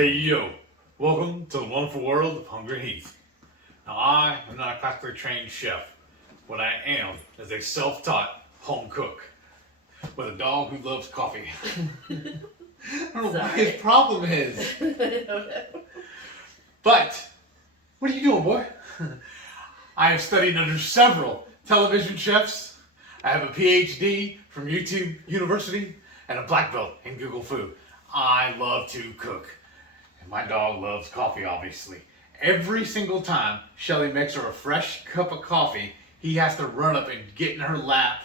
Hey yo, welcome to the wonderful world of Hungry Heath. Now I am not a classically trained chef. What I am is a self-taught home cook with a dog who loves coffee. I don't know what his problem is. I don't know. But, what are you doing, boy? I have studied under several television chefs. I have a PhD from YouTube University and a black belt in Google Food. I love to cook. And my dog loves coffee, obviously. Every single time Shelly makes her a fresh cup of coffee, he has to run up and get in her lap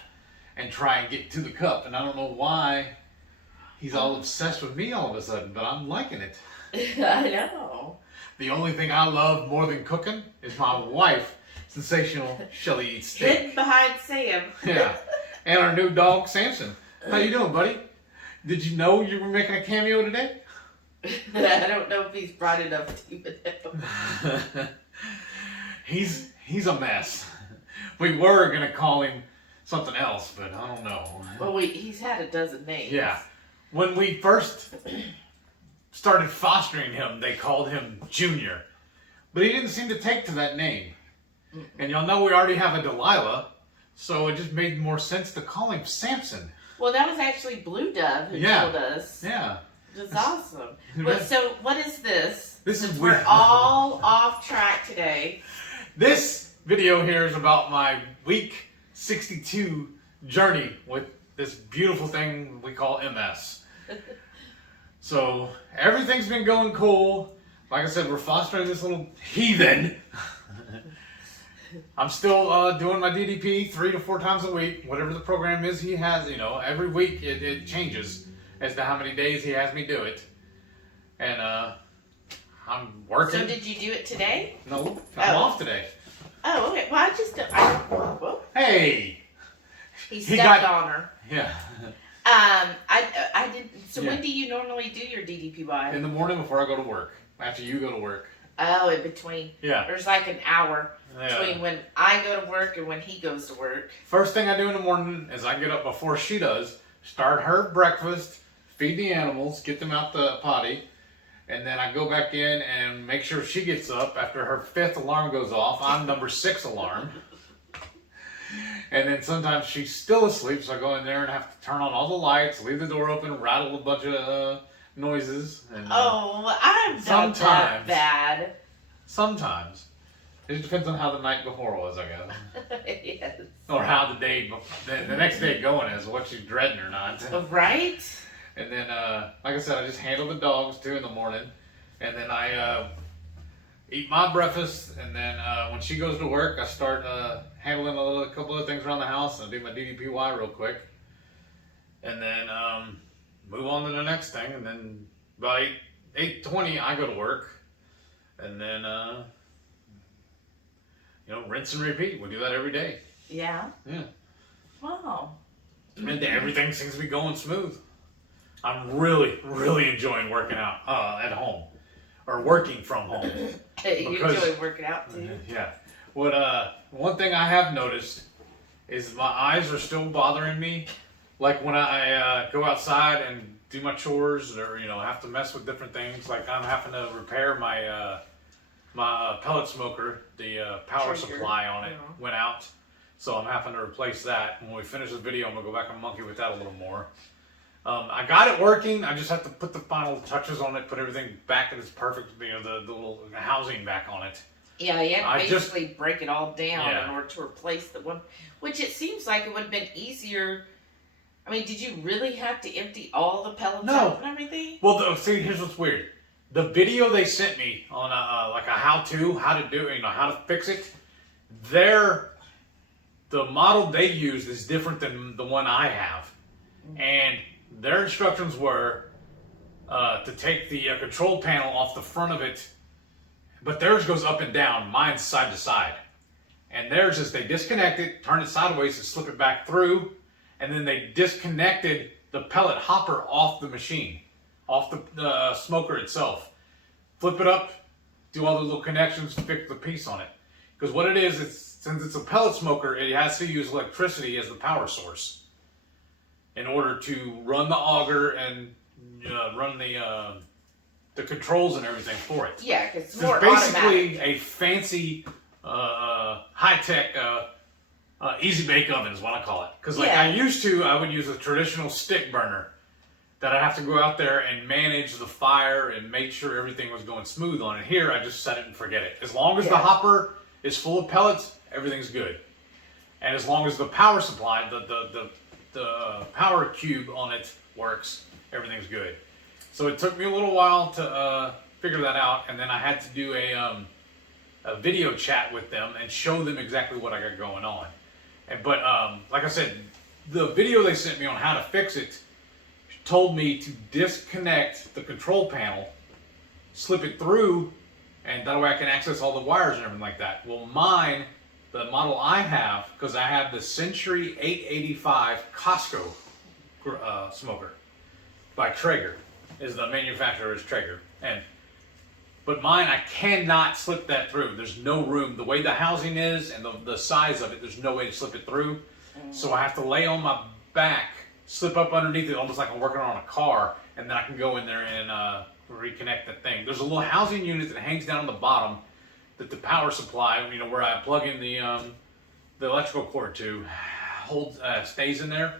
and try and get to the cup. And I don't know why he's all obsessed with me all of a sudden, but I'm liking it. I know. The only thing I love more than cooking is my wife, sensational Shelly Eats Steak. Hidden behind Sam. Yeah. And our new dog, Samson. How you doing, buddy? Did you know you were making a cameo today? I don't know if he's bright enough to even know. He's a mess. We were going to call him something else, but I don't know. Well, he's had a dozen names. Yeah. When we first started fostering him, they called him Junior. But he didn't seem to take to that name. And y'all know we already have a Delilah, so it just made more sense to call him Samson. Well, that was actually Blue Dove who told us. Yeah. That's awesome. But, so, what is this? This is We're weird. all off track today. This video here is about my week 62 journey with this beautiful thing we call MS. So everything's been going cool. Like I said, we're fostering this little heathen. I'm still doing my DDP 3 to 4 times a week. Whatever the program is he has, every week it changes as to how many days he has me do it. And I'm working. So, did you do it today? No, I'm off today. Oh, okay. Well, whoa. Hey! He stepped on her. Yeah. I did. So Yeah. when do you normally do your DDPY? In the morning before I go to work. After you go to work. Oh, in between. Yeah. There's like an hour Yeah. between when I go to work and when he goes to work. First thing I do in the morning is I get up before she does, start her breakfast, feed the animals, get them out the potty, and then I go back in and make sure she gets up after her 5th alarm goes off. I'm number 6 alarm. And then sometimes she's still asleep, so I go in there and have to turn on all the lights, leave the door open, rattle a bunch of noises. And, I've done that bad. Sometimes. It depends on how the night before was, I guess. Yes. Or how the next day going is, what she's dreading or not. Right? And then, like I said, I just handle the dogs too in the morning. And then I eat my breakfast. And then when she goes to work, I start handling a couple of things around the house. And I do my DDPY real quick. And then move on to the next thing. And then about 8:20, I go to work. And then, rinse and repeat. We do that every day. Yeah? Yeah. Wow. And everything seems to be going smooth. I'm really, really enjoying working out at home. Or working from home. You enjoy working out too? Yeah. One thing I have noticed is my eyes are still bothering me. Like when I go outside and do my chores or, have to mess with different things. Like I'm having to repair my my pellet smoker. The power supply on it went out. So I'm having to replace that. When we finish this video, I'm going to go back and monkey with that a little more. I got it working. I just have to put the final touches on it, put everything back in its perfect, the little housing back on it. Yeah, you have to basically break it all down in order to replace the one, which it seems like it would have been easier. I mean, did you really have to empty all the pellets out and everything? Well, see, here's what's weird. The video they sent me on like a how to do it, how to fix it, the model they used is different than the one I have. And their instructions were to take the control panel off the front of it, but theirs goes up and down, mine's side to side. And theirs is they disconnect it, turn it sideways and slip it back through, and then they disconnected the pellet hopper off the machine, off the smoker itself. Flip it up, do all the little connections, fix the piece on it. Because what it is, since it's a pellet smoker, it has to use electricity as the power source in order to run the auger and run the the controls and everything for it. Yeah, because it's It's more basically automatic. a fancy, high-tech, easy bake oven is what I call it. Because like I would use a traditional stick burner that I have to go out there and manage the fire and make sure everything was going smooth on it. Here, I just set it and forget it. As long as the hopper is full of pellets, everything's good. And as long as the power supply, the power cube on it works, everything's good. So it took me a little while to figure that out, and then I had to do a video chat with them and show them exactly what I got going on. But like I said, the video they sent me on how to fix it told me to disconnect the control panel, slip it through, and that way I can access all the wires and everything like that. Well, mine, the model I have, because I have the Century 885 Costco smoker by Traeger, is the manufacturer is Traeger, but mine I cannot slip that through. There's no room. The way the housing is and the size of it, there's no way to slip it through. So I have to lay on my back, slip up underneath it, almost like I'm working on a car, and then I can go in there and reconnect that thing. There's a little housing unit that hangs down on the bottom that the power supply, where I plug in the electrical cord to, stays in there.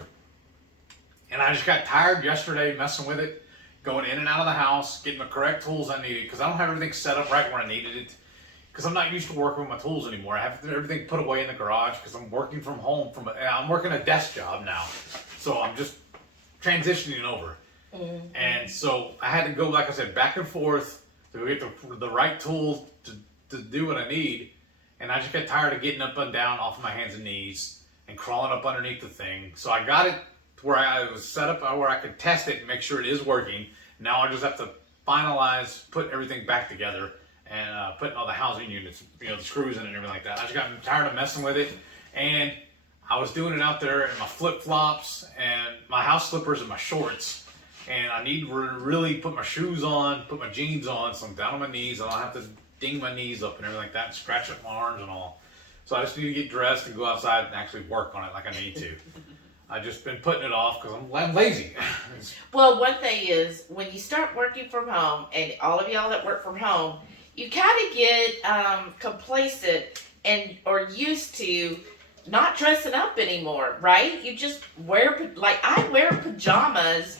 And I just got tired yesterday messing with it, going in and out of the house, getting the correct tools I needed, because I don't have everything set up right where I needed it, because I'm not used to working with my tools anymore. I have everything put away in the garage because I'm working from home. I'm working a desk job now, so I'm just transitioning over. Mm-hmm. And so I had to go, like I said, back and forth to get the right tools to do what I need, and I just got tired of getting up and down off of my hands and knees and crawling up underneath the thing. So I got it to where I was set up where I could test it and make sure it is working. Now I just have to finalize, put everything back together, and putting all the housing units, the screws in it and everything like that. I just got tired of messing with it, and I was doing it out there in my flip-flops and my house slippers and my shorts, and I need to really put my shoes on, put my jeans on, so I'm down on my knees. I don't have to ding my knees up and everything like that, and scratch up my arms and all. So I just need to get dressed and go outside and actually work on it like I need to. I've just been putting it off because I'm lazy. Well, one thing is, when you start working from home, and all of y'all that work from home, you kind of get complacent or used to not dressing up anymore, right? You just I wear pajamas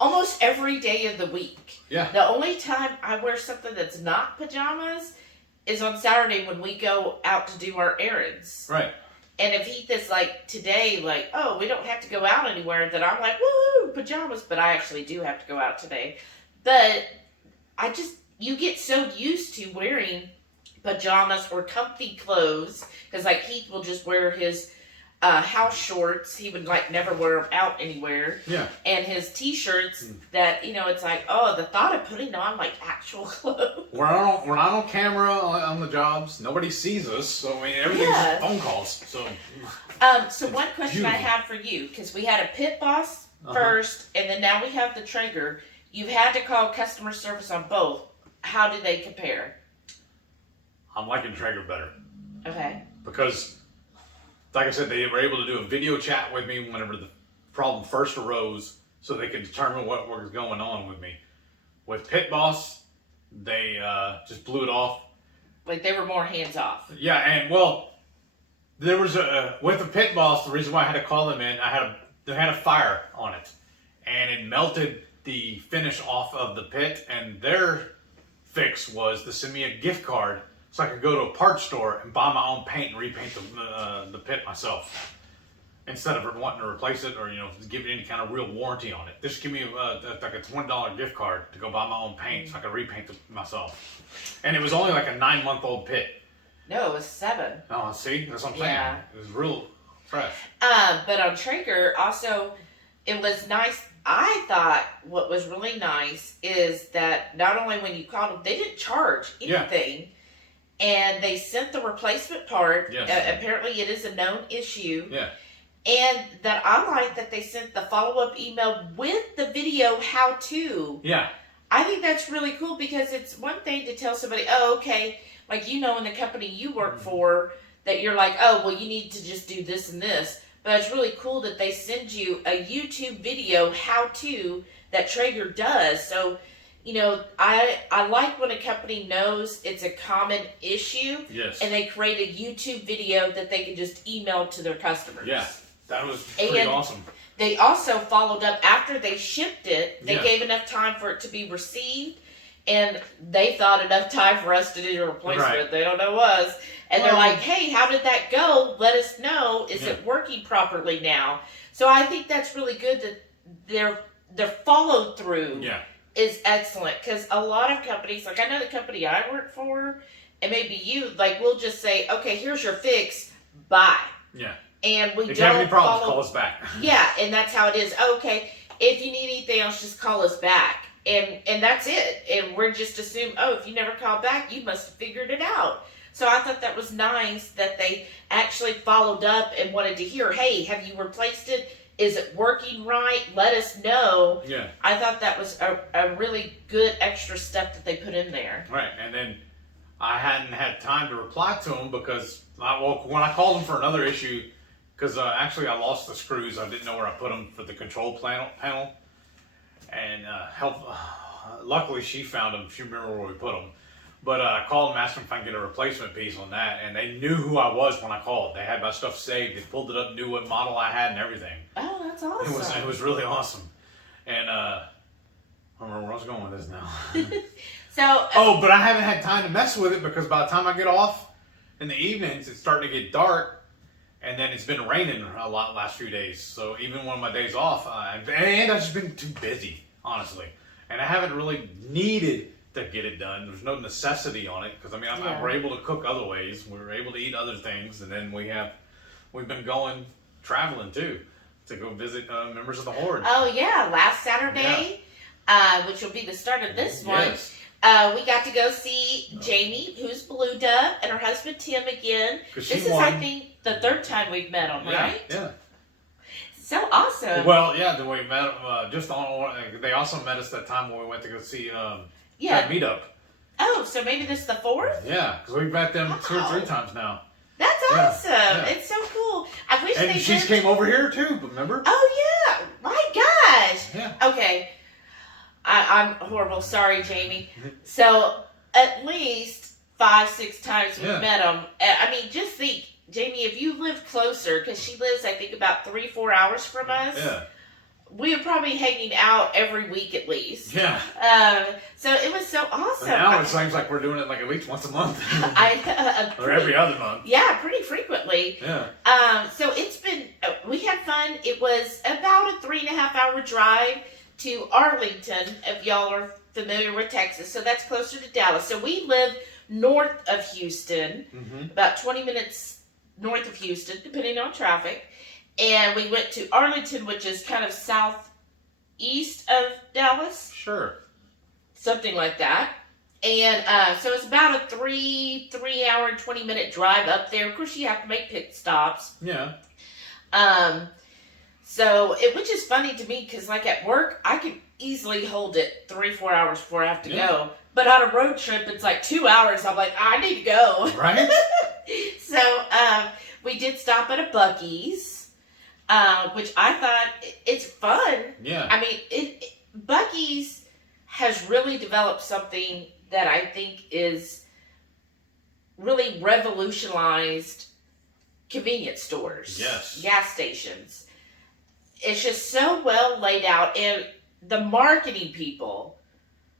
almost every day of the week. Yeah. The only time I wear something that's not pajamas is on Saturday when we go out to do our errands. Right. And if Heath is like today, like, oh, we don't have to go out anywhere, then I'm like, woohoo, pajamas. But I actually do have to go out today. But you get so used to wearing pajamas or comfy clothes, because like Heath will just wear his house shorts. He would never wear them out anywhere. Yeah. And his t-shirts that, it's like, oh, the thought of putting on actual clothes. We're not on camera on the jobs. Nobody sees us, so everything's phone calls. So one question I have for you, because we had a Pit Boss first, and then now we have the Traeger. You've had to call customer service on both. How do they compare? I'm liking Traeger better. Okay. Because, like I said, they were able to do a video chat with me whenever the problem first arose, so they could determine what was going on with me. With Pit Boss, they just blew it off. They were more hands off. Yeah, and there was with the Pit Boss, the reason why I had to call them in, they had a fire on it, and it melted the finish off of the pit, and their fix was to send me a gift card so I could go to a parts store and buy my own paint and repaint the pit myself, instead of wanting to replace it or give it any kind of real warranty on it. Just give me a $20 gift card to go buy my own paint so I could repaint it myself. And it was only like a 9-month-old pit. No, it was 7. Oh, see, that's what I'm saying. Yeah. It was real fresh. But on Traeger, also, it was nice. I thought what was really nice is that not only when you called them, they didn't charge anything. Yeah. And they sent the replacement part. Yes. Apparently it is a known issue. Yeah. And that I like that they sent the follow-up email with the video how-to. Yeah. I think that's really cool, because it's one thing to tell somebody, oh, okay, in the company you work for, that you're like, oh, well, you need to just do this and this. But it's really cool that they send you a YouTube video how-to that Traeger does. So I like when a company knows it's a common issue, Yes. and they create a YouTube video that they can just email to their customers. Yeah, that was pretty awesome. They also followed up after they shipped it. They Yeah. gave enough time for it to be received, and they thought enough time for us to do a replacement. Right. They don't know us. And they're like, hey, how did that go? Let us know. Is it working properly now? So I think that's really good that their follow through is excellent, because a lot of companies, like I know the company I work for, and maybe you, like we'll just say, okay, here's your fix, bye. Yeah. And we if don't you have any problems, follow. call us back. Yeah, and that's how it is. Okay, if you need anything else, just call us back. And that's it. And we're just assume, if you never call back, you must have figured it out. So I thought that was nice that they actually followed up and wanted to hear, hey, have you replaced it? Is it working right? Let us know. Yeah. I thought that was a really good extra step that they put in there. Right, and then I hadn't had time to reply to them because when I called them for another issue, because actually I lost the screws. I didn't know where I put them for the control panel. And luckily she found them. She remembered where we put them. But I called them, asked them if I can get a replacement piece on that. And they knew who I was when I called. They had my stuff saved. They pulled it up, knew what model I had and everything. Oh, that's awesome. It was really awesome. And I don't remember where I was going with this now. But I haven't had time to mess with it because by the time I get off in the evenings, it's starting to get dark. And then it's been raining a lot the last few days. So even one of my days off, and I've just been too busy, honestly. And I haven't really needed to get it done. There's no necessity on it because we're able to cook other ways. We're able to eat other things, and then we've been going traveling too to go visit members of the Horde. Oh yeah, last Saturday, which will be the start of this one. Yes. We got to go see Jamie, who's Blue Dove, and her husband Tim again. This is, won. I think, the third time we've met them, right? Yeah. So awesome. Well, yeah, then we met them they also met us that time when we went to go see that meetup. Oh, so maybe this is the fourth? Yeah, because we've met them 2 or 3 times now. That's awesome. Yeah. It's so cool. I wish and she's came over here too, remember? Oh, yeah. My gosh. Yeah. Okay. I'm horrible. Sorry, Jamie. So, at least 5-6 times we've met them. Just think, Jamie, if you lived closer, because she lives, I think, about 3-4 hours from us. Yeah. We were probably hanging out every week at least. Yeah. So it was so awesome. And now it seems like we're doing it like at least once a month. Or every other month. Yeah, pretty frequently. Yeah. So it's been, we had fun. It was about a 3.5 hour drive to Arlington, if y'all are familiar with Texas. So that's closer to Dallas. So we live north of Houston, about 20 minutes north of Houston, depending on traffic. And we went to Arlington, which is kind of southeast of Dallas. Sure. Something like that. And so it's about a 3 hour and 20 minute drive up there. Of course, you have to make pit stops. Yeah. So, which is funny to me because, like, at work, I can easily hold it 3-4 hours before I have to go. But on a road trip, it's like 2 hours. I'm like, I need to go. Right? So, we did stop at a Buc-ee's, which I thought it's fun. Yeah. Buc-ee's has really developed something that I think is really revolutionized convenience stores. Yes. Gas stations. It's just so well laid out, and the marketing people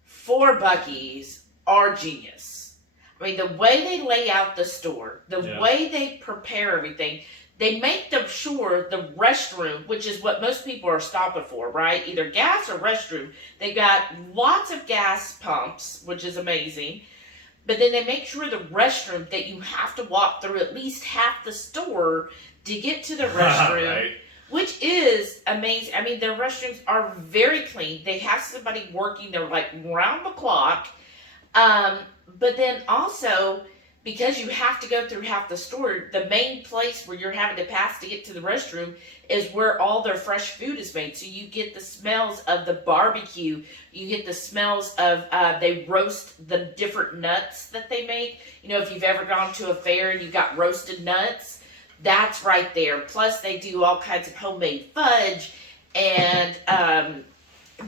for Buc-ee's are genius. The way they lay out the store, the way they prepare everything, they make them sure the restroom, which is what most people are stopping for, right? Either gas or restroom. They got lots of gas pumps, which is amazing. But then they make sure the restroom that you have to walk through at least half the store to get to the restroom. Right. Which is amazing. Their restrooms are very clean. They have somebody working there like round the clock. But then also, because you have to go through half the store, the main place where you're having to pass to get to the restroom is where all their fresh food is made. So you get the smells of the barbecue. You get the smells of, they roast the different nuts that they make. If you've ever gone to a fair and you've got roasted nuts, that's right there. Plus, they do all kinds of homemade fudge and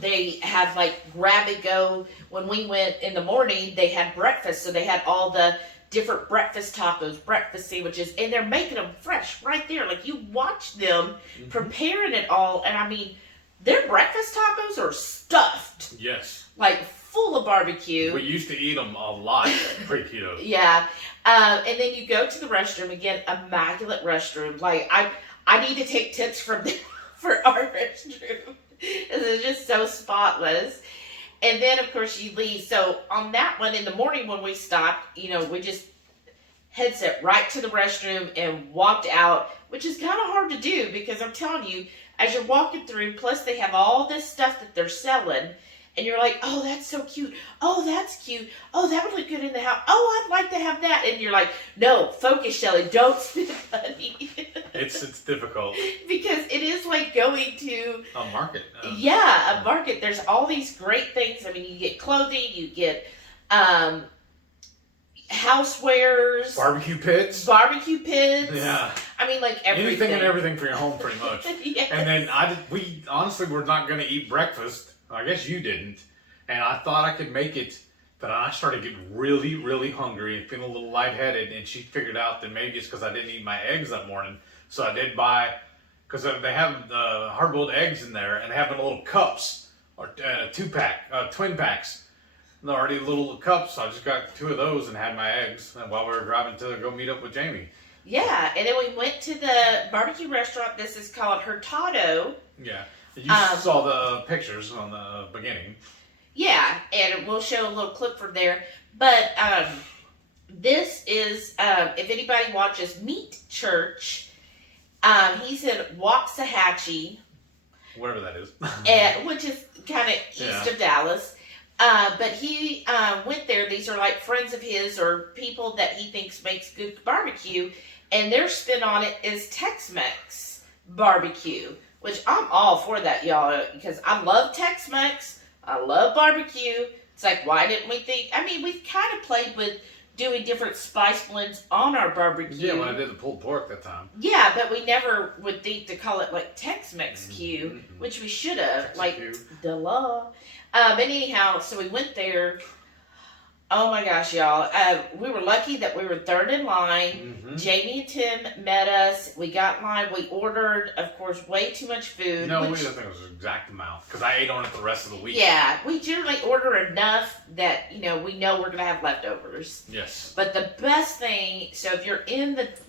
They have like grab and go. When we went in the morning, they had breakfast, so they had all the different breakfast tacos, breakfast sandwiches, and they're making them fresh right there. Like you watch them preparing it all, and I mean, their breakfast tacos are stuffed. Yes. Like full of barbecue. We used to eat them a lot pre-keto. Yeah. And then you go to the restroom, again, immaculate restroom. Like I need to take tips from them for our restroom. It's just so spotless. And then, of course, you leave. So on that one, in the morning when we stopped, we just headset right to the restroom and walked out, which is kind of hard to do because I'm telling you, as you're walking through, plus they have all this stuff that they're selling, and you're like, oh, that's so cute. Oh, that's cute. Oh, that would look good in the house. Oh, I'd like to have that. And you're like, no, focus, Shelly. Don't spend money. It's difficult. Because it is like going to a market. A market. There's all these great things. I mean, you get clothing, you get housewares, barbecue pits. Yeah. I mean, like everything. Anything and everything for your home, pretty much. Yes. And then we honestly were not going to eat breakfast. I guess you didn't. And I thought I could make it, but I started getting really, really hungry and feeling a little lightheaded. And she figured out that maybe it's because I didn't eat my eggs that morning. So I did buy, because they have hard-boiled eggs in there, and they have them in little cups, or twin packs. And they're already little cups, so I just got 2 of those and had my eggs while we were driving to go meet up with Jamie. Yeah, and then we went to the barbecue restaurant. This is called Hurtado. Yeah. You saw the pictures on the beginning. Yeah, and we'll show a little clip from there. But this is, if anybody watches Meat Church, he's in Waxahachie. Whatever that is. Which is kind of east of Dallas. But he went there. These are like friends of his or people that he thinks makes good barbecue. And their spin on it is Tex-Mex barbecue. Which I'm all for that, y'all, because I love Tex-Mex, I love barbecue. It's like, why didn't we think? I mean, we've kind of played with doing different spice blends on our barbecue. Yeah, when I did the pulled pork that time. Yeah, but we never would think to call it like Tex-Mex Q, which we should have. Like, duh. But anyhow, so we went there. Oh my gosh, y'all. We were lucky that we were third in line. Jamie and Tim met us. We got in line. We ordered, of course, way too much food. No, we didn't think it was the exact amount because I ate on it the rest of the week. Yeah, we generally order enough that, we know we're going to have leftovers. Yes. But the best thing, so if you're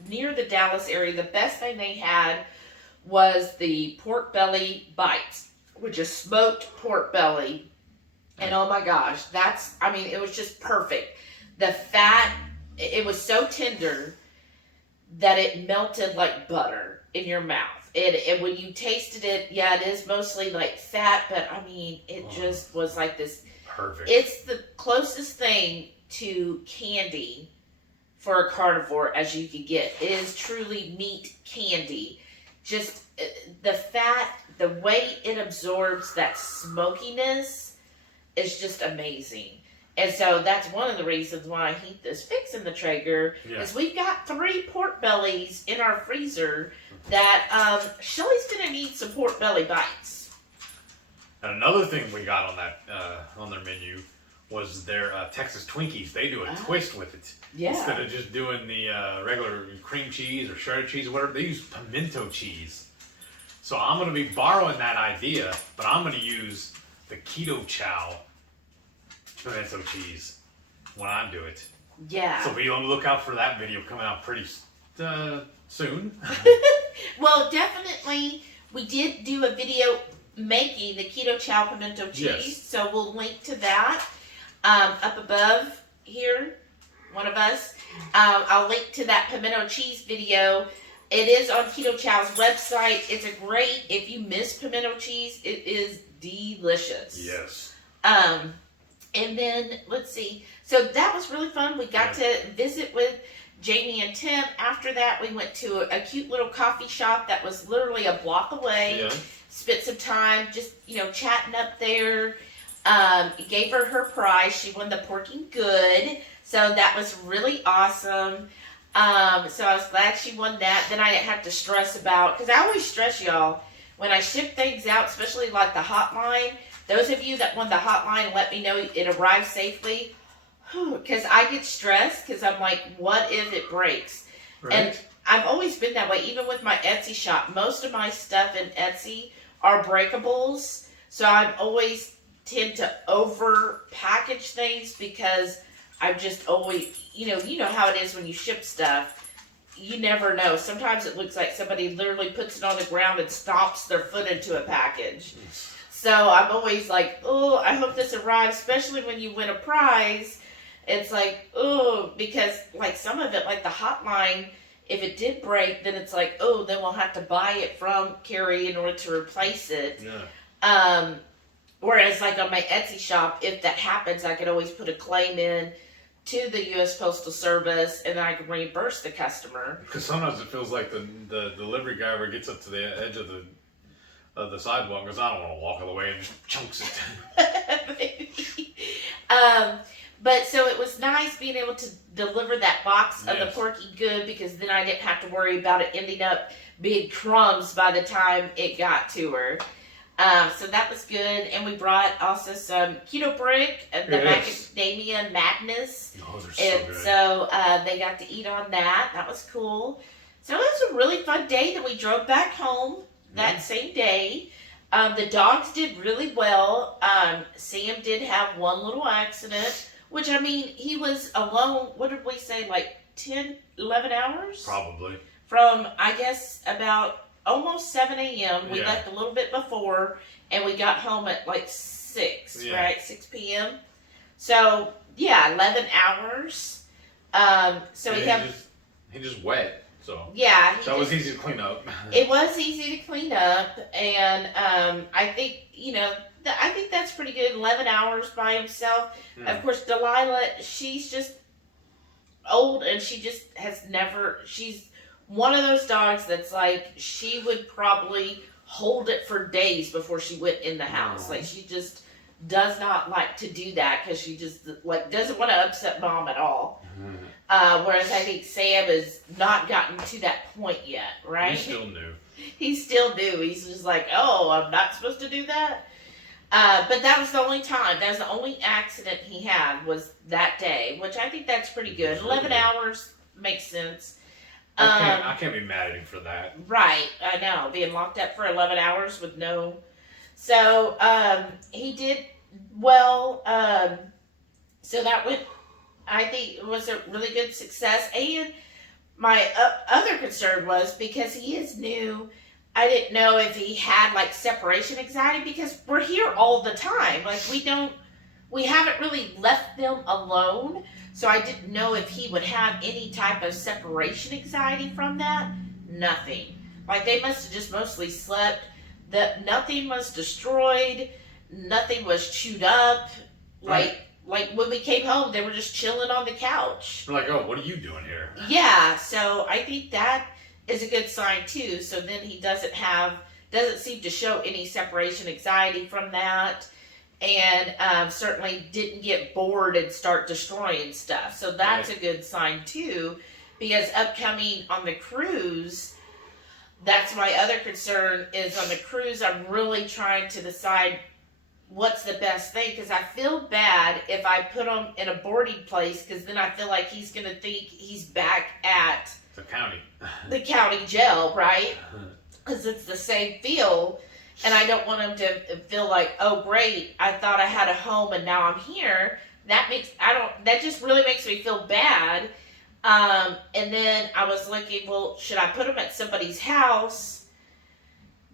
near the Dallas area, the best thing they had was the pork belly bites, which is smoked pork belly. And oh my gosh, it was just perfect. The fat, it was so tender that it melted like butter in your mouth. And when you tasted it, it is mostly like fat, but it just was like this. Perfect. It's the closest thing to candy for a carnivore as you could get. It is truly meat candy. Just the fat, the way it absorbs that smokiness is just amazing. And so that's one of the reasons why I heat this fix in the Traeger is we've got 3 pork bellies in our freezer that Shelly's gonna need some pork belly bites. And another thing we got on that on their menu was their Texas Twinkies. They do a twist with it. Yeah. Instead of just doing the regular cream cheese or shredded cheese or whatever, they use pimento cheese. So I'm gonna be borrowing that idea, but I'm gonna use the keto chow pimento cheese when I do it. Yeah. So be on the lookout for that video coming out pretty soon. Well, definitely, we did do a video making the keto chow pimento cheese, so we'll link to that up above here, one of us. I'll link to that pimento cheese video. It is on Keto Chow's website. It's a great, if you miss pimento cheese, it is delicious. Yes. And then, let's see. So that was really fun. We got to visit with Jamie and Tim. After that, we went to a cute little coffee shop that was literally a block away. Yeah. Spent some time just, chatting up there. Gave her prize. She won the Porking Good. So that was really awesome. So I was glad she won that. Then I didn't have to stress about, because I always stress, y'all, when I ship things out, especially like the hotline, those of you that won the hotline, let me know it arrived safely. Because I get stressed because I'm like, what if it breaks? Right. And I've always been that way, even with my Etsy shop. Most of my stuff in Etsy are breakables. So I always tend to over package things because I've just always, you know how it is when you ship stuff. You never know. Sometimes it looks like somebody literally puts it on the ground and stomps their foot into a package. So I'm always like, oh, I hope this arrives, especially when you win a prize. It's like, oh, because like some of it, like the hotline, if it did break, then it's like, oh, then we'll have to buy it from Carrie in order to replace it. Yeah. Whereas like on my Etsy shop, if that happens, I could always put a claim in to the U.S. Postal Service, and then I can reimburse the customer. Because sometimes it feels like the delivery guy ever gets up to the edge of the sidewalk and goes, I don't want to walk all the way, and just chunks it. But so it was nice being able to deliver that box of the Yes. Porky Good, because then I didn't have to worry about it ending up being crumbs by the time it got to her. So that was good. And we brought also some keto brick and the Yes. macadamia madness. Oh, they're so And good. so they got to eat on that. That was cool. So it was a really fun day that we drove back home that same day. The dogs did really well. Sam did have one little accident, which, I mean, he was alone, what did we say, like 10, 11 hours? Probably. From, I guess, about almost 7 a.m. We Yeah. left a little bit before, and we got home at like 6, Yeah. right? 6 p.m. So, yeah, 11 hours. So And we have, he just wet, so yeah. that was easy to clean up. It was easy to clean up, and I think, I think that's pretty good. 11 hours by himself. Yeah. Of course, Delilah, she's just old, and she just has never, she's one of those dogs that's like, she would probably hold it for days before she went in the house. Oh. Like, she just does not like to do that because she just, like, doesn't want to upset mom at all. Whereas I think Sam has not gotten to that point yet, right? He's still new. He still do. He's just like, oh, I'm not supposed to do that. But that was the only time. That was the only accident he had was that day, which I think that's pretty good. 11 hours makes sense. I can't be mad at him for that. Right, I know. Being locked up for 11 hours with no... So, he did well. So that went, I think, it was a really good success. And my other concern was, because he is new, I didn't know if he had, like, separation anxiety, because we're here all the time. Like, we haven't really left them alone. So I didn't know if he would have any type of separation anxiety from that. Nothing. Like, they must have just mostly slept. Nothing was destroyed. Nothing was chewed up. Right. Like when we came home, they were just chilling on the couch. We're like, oh, what are you doing here? Yeah, so I think that is a good sign too. So then he doesn't seem to show any separation anxiety from that. And certainly didn't get bored and start destroying stuff. So that's a good sign too, because upcoming on the cruise, that's my other concern is on the cruise, I'm really trying to decide what's the best thing, because I feel bad if I put him in a boarding place, because then I feel like he's going to think he's back at The county. the county jail, right? Because it's the same feel. And I don't want him to feel like, oh great, I thought I had a home and now I'm here. That just really makes me feel bad. And then I was looking, well, should I put him at somebody's house?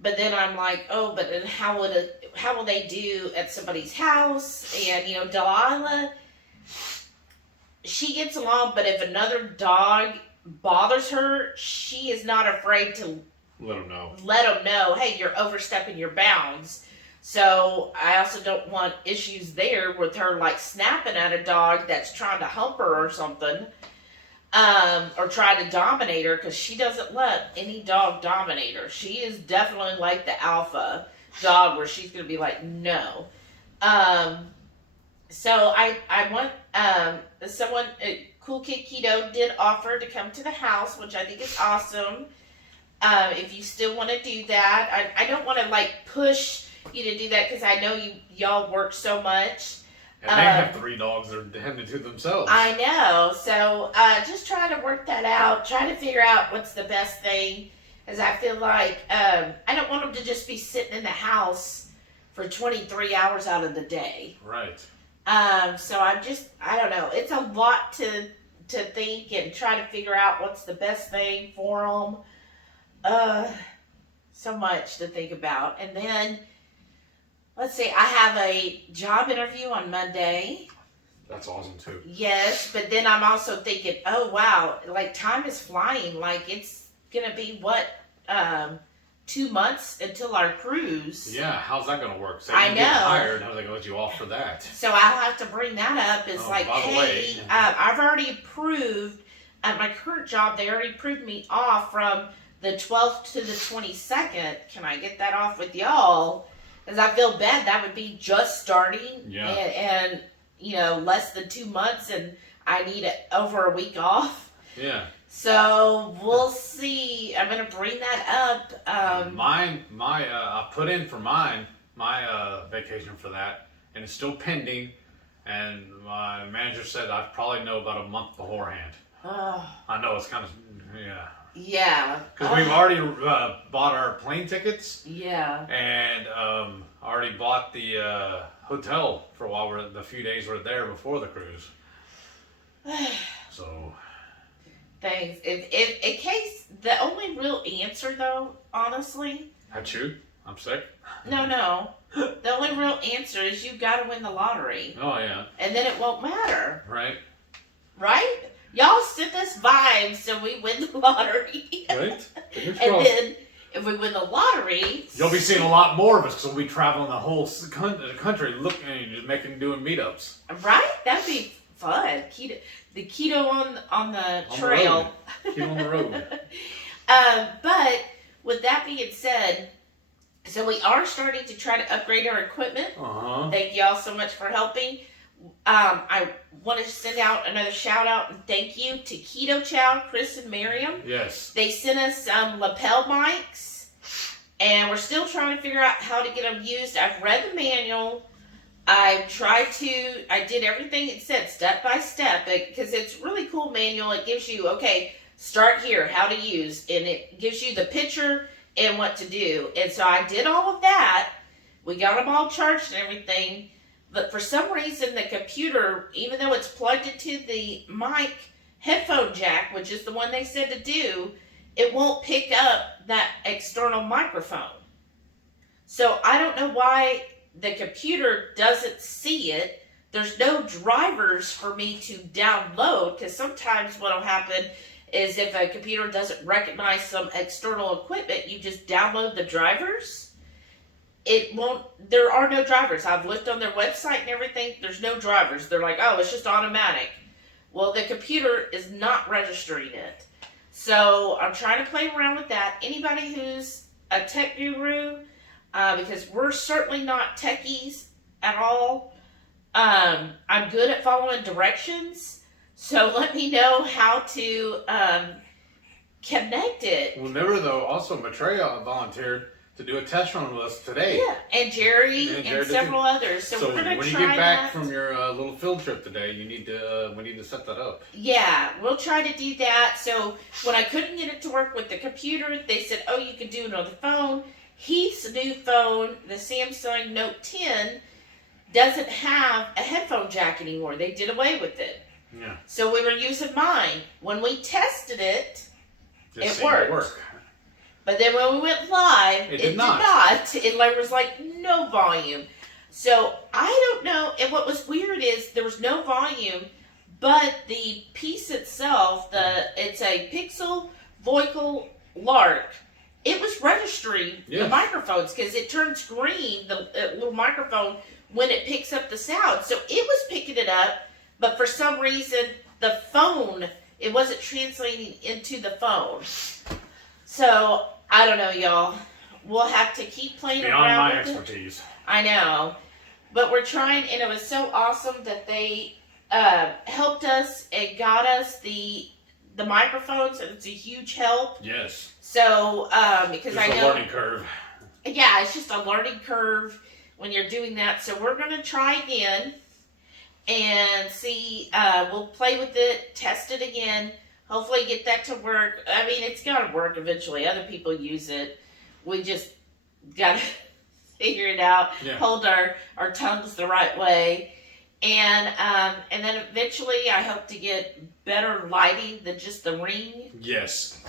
But then I'm like, oh, but then how will they do at somebody's house? And Delilah, she gets along, but if another dog bothers her, she is not afraid to Let them know. Hey, you're overstepping your bounds. So I also don't want issues there with her like snapping at a dog that's trying to hump her or something, or try to dominate her, because she doesn't let any dog dominate her. She is definitely like the alpha dog where she's going to be like, no. So I want someone, Cool Kid Keto did offer to come to the house, which I think is awesome. If you still want to do that, I don't want to like push, you to do that because I know y'all work so much. And they have 3 dogs that are handed to themselves. I know. So just trying to work that out, trying to figure out what's the best thing. As I feel like I don't want them to just be sitting in the house for 23 hours out of the day. Right. So I don't know. It's a lot to think and try to figure out what's the best thing for them. So much to think about. And then, let's see, I have a job interview on Monday. That's awesome too. Yes, but then I'm also thinking, oh wow, like time is flying. Like it's gonna be what, 2 months until our cruise. Yeah, how's that gonna work? Say I you know. get hired, how are they gonna let you off for that? So I'll have to bring that up. It's like, by the hey, way. I've already approved at my current job. They already approved me off from the 12th to the 22nd. Can I get that off with y'all? Because I feel bad. That would be just starting, Yeah. and you know, less than 2 months, and I need over a week off. Yeah. So we'll see. I'm gonna bring that up. I put in for my vacation for that, and it's still pending. And my manager said I probably know about a month beforehand. I know it's kind of Yeah. because we've already bought our plane tickets. Yeah. And already bought the hotel for while the few days we're there before the cruise. So. Thanks. In case, the only real answer, though, honestly. Achoo, I'm sick. No. The only real answer is you got to win the lottery. Oh, yeah. And then it won't matter. Right. Right? Y'all send us vibes so we win the lottery. Right. And then if we win the lottery, you'll be seeing a lot more of us because we'll be traveling the whole country looking and doing meetups. Right? That'd be fun. Keto on the trail. Keto on the road. But with that being said, so we are starting to try to upgrade our equipment. Thank y'all so much for helping. I want to send out another shout out and thank you to Keto Chow, Chris and Miriam. Yes. They sent us some lapel mics, and we're still trying to figure out how to get them used. I've read the manual. I did everything it said step by step because it's really cool manual. It gives you, okay, start here, how to use, and it gives you the picture and what to do. And so I did all of that. We got them all charged and everything. But for some reason, the computer, even though it's plugged into the mic headphone jack, which is the one they said to do, it won't pick up that external microphone. So I don't know why the computer doesn't see it. There's no drivers for me to download, because sometimes what will happen is if a computer doesn't recognize some external equipment, you just download the drivers. It won't, there are no drivers. I've looked on their website and everything. There's no drivers. They're like, oh, it's just automatic. Well, the computer is not registering it. So I'm trying to play around with that. Anybody who's a tech guru, because we're certainly not techies at all. I'm good at following directions. So let me know how to connect it. Well, remember though, also Maitreya volunteered to do a test run with us today. Yeah, and Jerry and several others. So we're gonna when try you get back that. from your little field trip today, we need to set that up. Yeah, we'll try to do that. So when I couldn't get it to work with the computer, they said, oh, you can do it on the phone. Heath's new phone, the Samsung Note 10, doesn't have a headphone jack anymore. They did away with it. Yeah. So we were using mine. When we tested it, it worked. But then when we went live, it did not. It was like no volume. So I don't know. And what was weird is there was no volume, but the piece itself, it's a Pixel Vocal Lark. It was registering the microphones because it turns green, the little microphone, when it picks up the sound. So it was picking it up, but for some reason, the phone, it wasn't translating into the phone. So, I don't know, y'all. We'll have to keep playing Beyond around my with expertise. it. I know. But we're trying, and it was so awesome that they helped us and got us the microphones, and it's a huge help. Yes. So, because There's I a know... learning curve. yeah, it's just a learning curve when you're doing that. So we're going to try again and see. We'll play with it, test it again. Hopefully get that to work. I mean, it's got to work eventually. Other people use it. We just got to figure it out. Yeah. Hold our tongues the right way. And then eventually I hope to get better lighting than just the ring. Yes.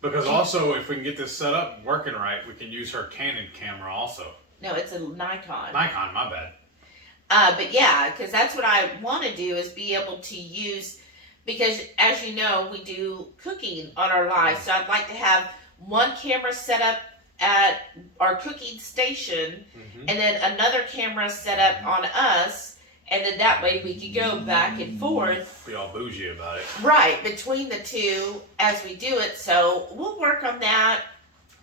Because also, if we can get this set up working right, we can use her Canon camera also. No, it's a Nikon. Nikon, my bad. But yeah, because that's what I want to do is be able to use, because as you know, we do cooking on our live. So I'd like to have one camera set up at our cooking station and then another camera set up on us. And then that way we could go back and forth. Be all bougie about it. Right, between the two as we do it. So we'll work on that.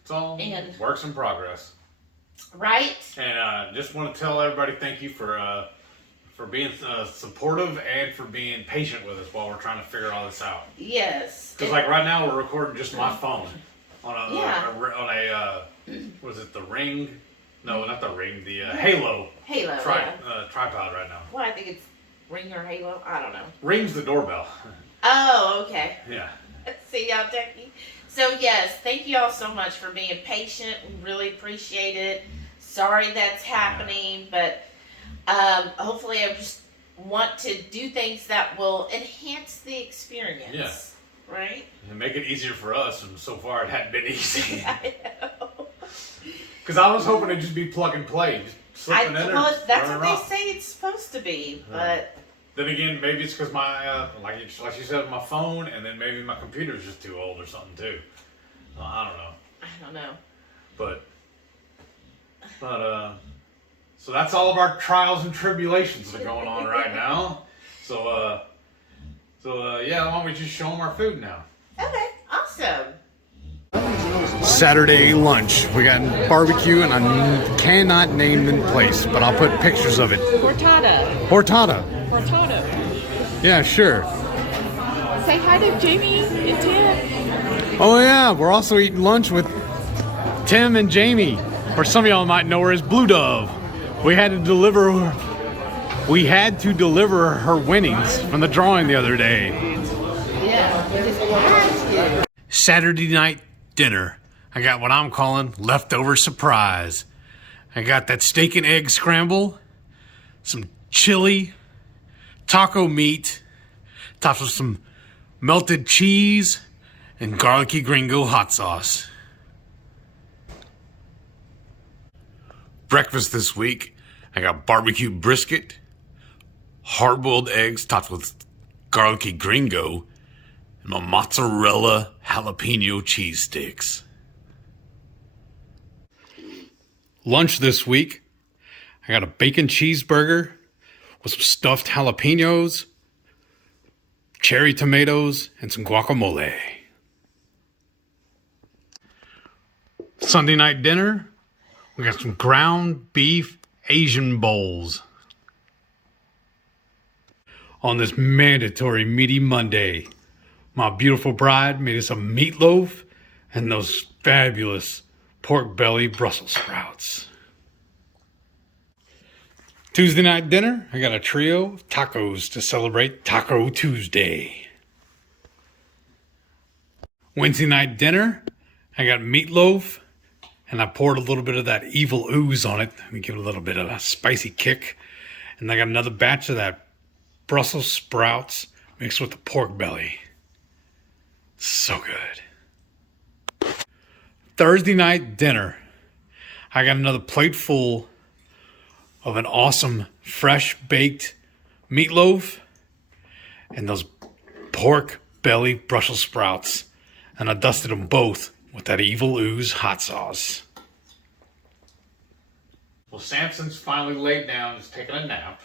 It's all works in progress. Right? And just want to tell everybody thank you for being supportive and for being patient with us while we're trying to figure all this out. Yes. Because like right now we're recording just my phone on a was it the Ring? No, not the Ring. The Halo. Halo. Tripod right now. Well, I think it's Ring or Halo. I don't know. Ring's the doorbell. Oh, okay. Yeah. See y'all, techie. So yes, thank you all so much for being patient. We really appreciate it. Sorry that's happening, but hopefully I just want to do things that will enhance the experience. Yeah. Right? And make it easier for us, and so far it hadn't been easy. I know. Because I was hoping it'd just be plug and play. Just slipping in there. Well, that's what they say it's supposed to be, but... Then again, maybe it's because my, like you said, my phone, and then maybe my computer's just too old or something too. I don't know. I don't know. But so that's all of our trials and tribulations that are going on right now. So yeah, why don't we just show them our food now? Okay, awesome. Saturday lunch. We got barbecue, and I cannot name the place, but I'll put pictures of it. Hurtado. Yeah, sure. Say hi to Jamie and Tim. Oh yeah, we're also eating lunch with Tim and Jamie, or some of y'all might know her as Blue Dove. We had to deliver her winnings from the drawing the other day. Yeah. Saturday night dinner. I got what I'm calling leftover surprise. I got that steak and egg scramble, some chili, taco meat, topped with some melted cheese, and Garlicky Greengo hot sauce. Breakfast this week, I got barbecue brisket, hard-boiled eggs topped with Garlicky Greengo, and my mozzarella jalapeno cheese sticks. Lunch this week, I got a bacon cheeseburger with some stuffed jalapenos, cherry tomatoes, and some guacamole. Sunday night dinner, we got some ground beef Asian bowls. On this mandatory meaty Monday, my beautiful bride made us a meatloaf and those fabulous pork belly Brussels sprouts. Tuesday night dinner, I got a trio of tacos to celebrate Taco Tuesday. Wednesday night dinner, I got meatloaf, and I poured a little bit of that evil ooze on it. Let me give it a little bit of a spicy kick. And I got another batch of that Brussels sprouts mixed with the pork belly. So good. Thursday night dinner, I got another plate full of an awesome fresh baked meatloaf and those pork belly Brussels sprouts. And I dusted them both with that evil ooze hot sauce. Well, Samson's finally laid down, just taking a nap.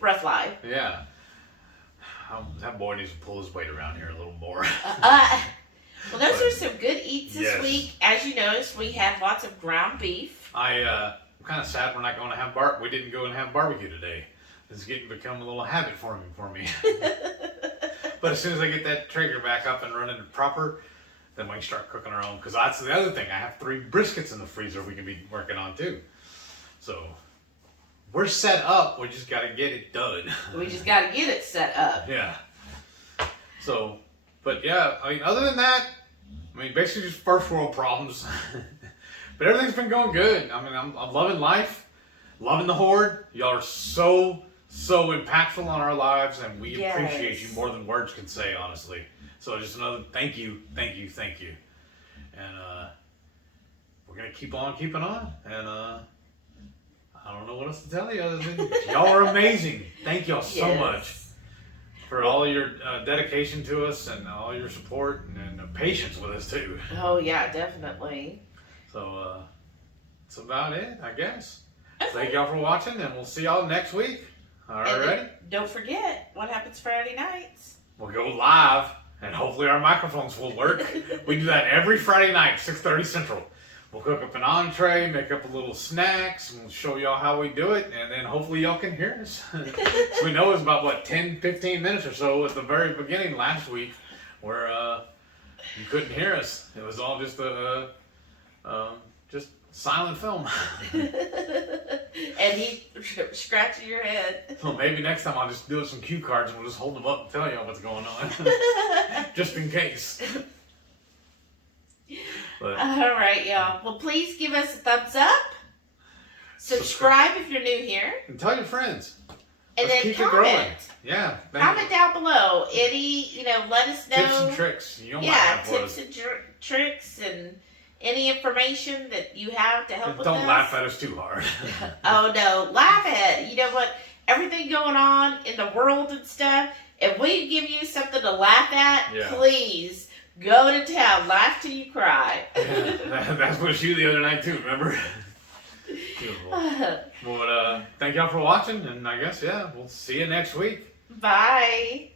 Rough life. Yeah. That boy needs to pull his weight around here a little more. Well, those are some good eats this week. As you noticed, we had lots of ground beef. I'm kind of sad we're not going to have we didn't go and have barbecue today. It's become a little habit for me. But as soon as I get that trigger back up and running proper, then we can start cooking our own. Because that's the other thing. I have 3 briskets in the freezer we can be working on too. So we're set up. We just got to get it done. We just got to get it set up. Yeah. So, but yeah, I mean, other than that, I mean, basically just first world problems. But everything's been going good. I mean, I'm loving life, loving the Horde. Y'all are so impactful on our lives, and we appreciate you more than words can say, honestly. So just another thank you. And we're going to keep on keeping on. And I don't know what else to tell you other than y'all are amazing. Thank y'all so much for all your dedication to us and all your support and patience with us too. Oh yeah, definitely. So that's about it, I guess. Thank y'all for watching, and we'll see y'all next week. All right, ready? Don't forget what happens Friday nights. We'll go live, and hopefully our microphones will work. We do that every Friday night, 6:30 Central. We'll cook up an entree, make up a little snacks, and we'll show y'all how we do it, and then hopefully y'all can hear us. So we know it was about, 10, 15 minutes or so at the very beginning last week where you couldn't hear us. It was all just just silent film. And he scratching your head. Well, maybe next time I'll just do some cue cards and we'll just hold them up and tell y'all what's going on. Just in case. But, all right, y'all. Well, please give us a thumbs up. Subscribe if you're new here. and tell your friends. And Let's then keep it growing. comment. Yeah. Comment down below. Any, let us know. Tips and tricks. You might have for tips us. and tricks and any information that you have to help And with don't us. laugh at us too hard. Oh no, laugh at it. You know what? Everything going on in the world and stuff. If we give you something to laugh at, please go to town. Laugh till you cry. Yeah, that's what she the other night too. Remember? Well, thank y'all for watching, and I guess we'll see you next week. Bye.